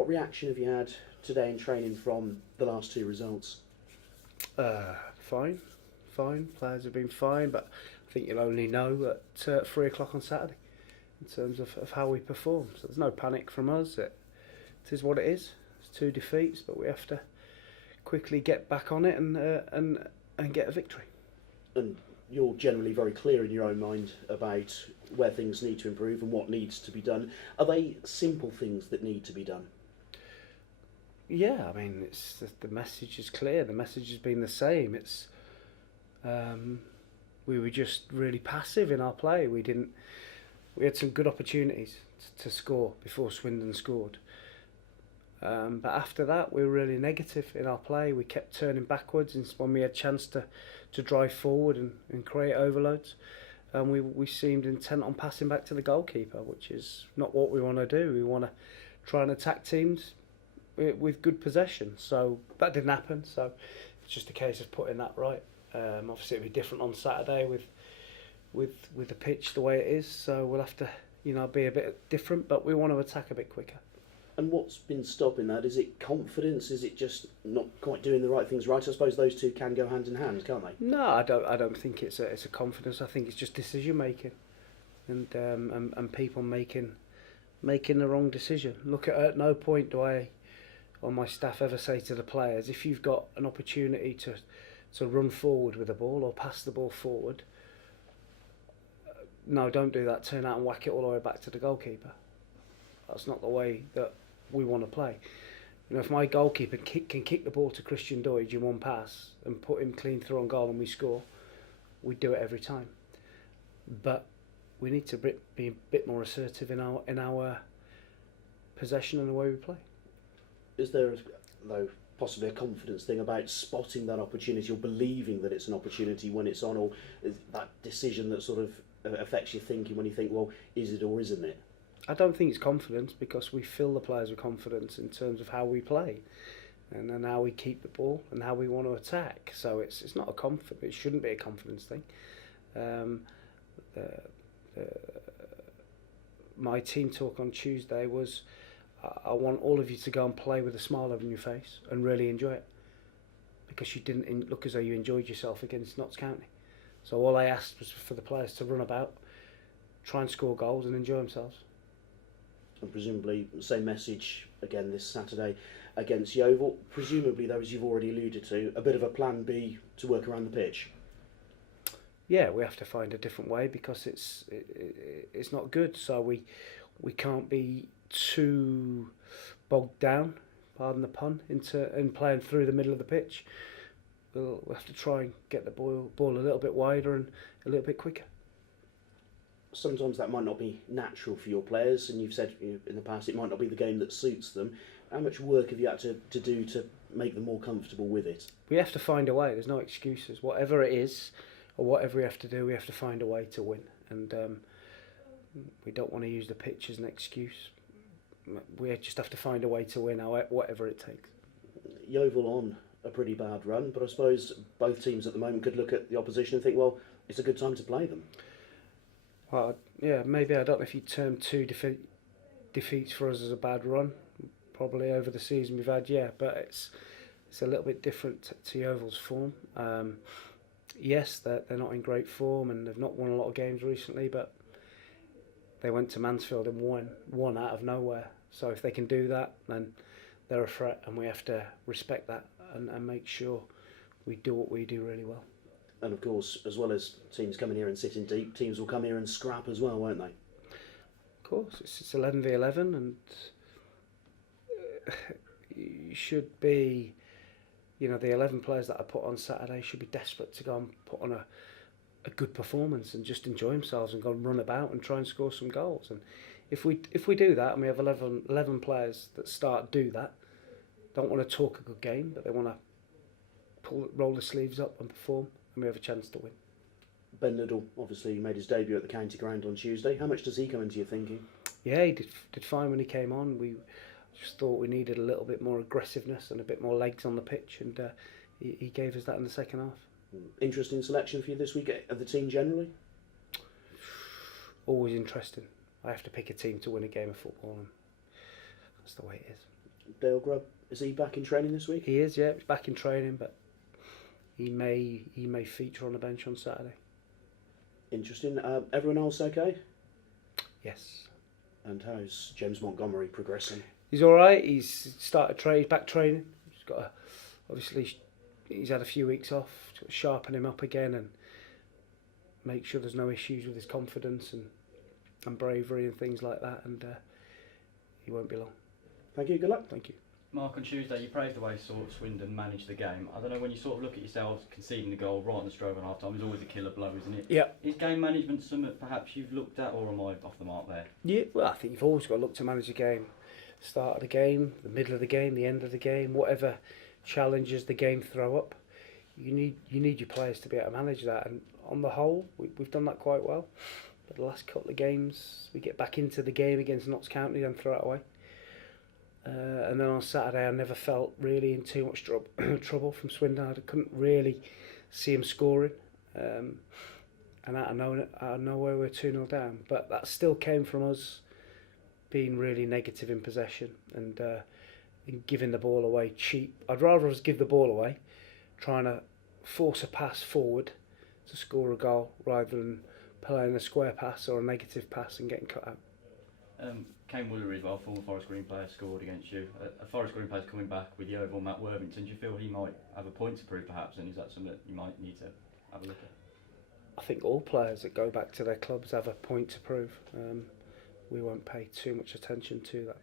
What reaction have you had today in training from the last two results? Fine. Players have been fine, but I think you'll only know at 3 o'clock on Saturday in terms of how we perform. So there's no panic from us. It is what it is. It's 2 defeats, but we have to quickly get back on it and get a victory. And you're generally very clear in your own mind about where things need to improve and what needs to be done. Are they simple things that need to be done? Yeah, I mean, the message is clear. The message has been the same. It's we were just really passive in our play. We had some good opportunities to score before Swindon scored. But after that, we were really negative in our play. We kept turning backwards when we had chance to drive forward and create overloads. And we seemed intent on passing back to the goalkeeper, which is not what we want to do. We want to try and attack teams with good possession. So that didn't happen. So it's just a case of putting that right. Obviously, it'll be different on Saturday with the pitch the way it is. So we'll have to be a bit different, but we want to attack a bit quicker. And what's been stopping that? Is it confidence? Is it just not quite doing the right things right? I suppose those two can go hand in hand, can't they? No, I don't think it's a confidence. I think it's just decision making, and people making the wrong decision. Look, at no point do I or my staff ever say to the players, if you've got an opportunity to run forward with the ball or pass the ball forward, no, don't do that. Turn out and whack it all the way back to the goalkeeper. That's not the way that we want to play. If my goalkeeper can kick the ball to Christian Doidge in one pass and put him clean through on goal and we score, we do it every time. But we need to be a bit more assertive in our possession and the way we play. Is there, though, possibly a confidence thing about spotting that opportunity or believing that it's an opportunity when it's on, or is that decision that sort of affects your thinking when you think, well, is it or isn't it? I don't think it's confidence, because we fill the players with confidence in terms of how we play and then how we keep the ball and how we want to attack. So it's not a confidence. It shouldn't be a confidence thing. My team talk on Tuesday was, I want all of you to go and play with a smile on your face and really enjoy it, because you didn't look as though you enjoyed yourself against Notts County. So all I asked was for the players to run about, try and score goals and enjoy themselves. And presumably the same message again this Saturday against Yeovil. Presumably, though, as you've already alluded to, a bit of a plan B to work around the pitch. Yeah, we have to find a different way, because it's not good. So we can't be too bogged down, pardon the pun, in playing through the middle of the pitch. We'll have to try and get the ball a little bit wider and a little bit quicker. Sometimes that might not be natural for your players, and you've said in the past it might not be the game that suits them. How much work have you had to do to make them more comfortable with it? We have to find a way. There's no excuses. Whatever it is, or whatever we have to do, we have to find a way to win. And we don't want to use the pitch as an excuse. We just have to find a way to win, whatever it takes. Yeovil on a pretty bad run, but I suppose both teams at the moment could look at the opposition and think, well, it's a good time to play them. Well, yeah, maybe. I don't know if you'd term 2 defeats for us as a bad run. Probably over the season we've had, yeah, but it's a little bit different to Yeovil's form. Yes, they're not in great form and they've not won a lot of games recently, but they went to Mansfield and won out of nowhere. So if they can do that, then they're a threat, and we have to respect that and make sure we do what we do really well. And of course, as well as teams coming here and sitting deep, teams will come here and scrap as well, won't they? Of course, it's 11 v 11, and you should be, the 11 players that are put on Saturday should be desperate to go and put on a good performance and just enjoy themselves and go and run about and try and score some goals. And if we do that, and we have 11 players that do that, don't want to talk a good game, but they want to roll the sleeves up and perform, and we have a chance to win. Ben Liddell obviously made his debut at the county ground on Tuesday. How much does he come into your thinking? Yeah, he did fine when he came on. We just thought we needed a little bit more aggressiveness and a bit more legs on the pitch, and he gave us that in the second half. Interesting selection for you this week of the team generally? Always interesting. I have to pick a team to win a game of football, and that's the way it is. Dayle Grubb, is he back in training this week? He is, yeah. He's back in training, but he may feature on the bench on Saturday. Interesting. Everyone else okay? Yes. And how's James Montgomery progressing? He's all right. He's he's back training. He's got obviously he's had a few weeks off to sharpen him up again and make sure there's no issues with his confidence and bravery and things like that. And he won't be long. Thank you. Good luck. Thank you. Mark, on Tuesday you praised the way sort of Swindon managed the game. I don't know, when you sort of look at yourselves conceding the goal right on the stroke on half time, there's always a killer blow, isn't it? Yeah. Is game management something perhaps you've looked at, or am I off the mark there? Yeah. Well, I think you've always got to look to manage a game. Start of the game, the middle of the game, the end of the game, whatever challenges the game throw up. You need your players to be able to manage that. And on the whole, we've done that quite well. But the last couple of games, we get back into the game against Notts County and throw it away. And then on Saturday, I never felt really in too much trouble from Swindon. I couldn't really see him scoring. And out of nowhere, we're 2-0 down. But that still came from us being really negative in possession and giving the ball away cheap. I'd rather us give the ball away, trying to force a pass forward to score a goal, rather than playing a square pass or a negative pass and getting cut out. Kane Woolery as well, former Forest Green player, scored against you. A Forest Green player's coming back with Yeovil, Matt Worthington. Do you feel he might have a point to prove perhaps, and is that something that you might need to have a look at? I think all players that go back to their clubs have a point to prove. We won't pay too much attention to that.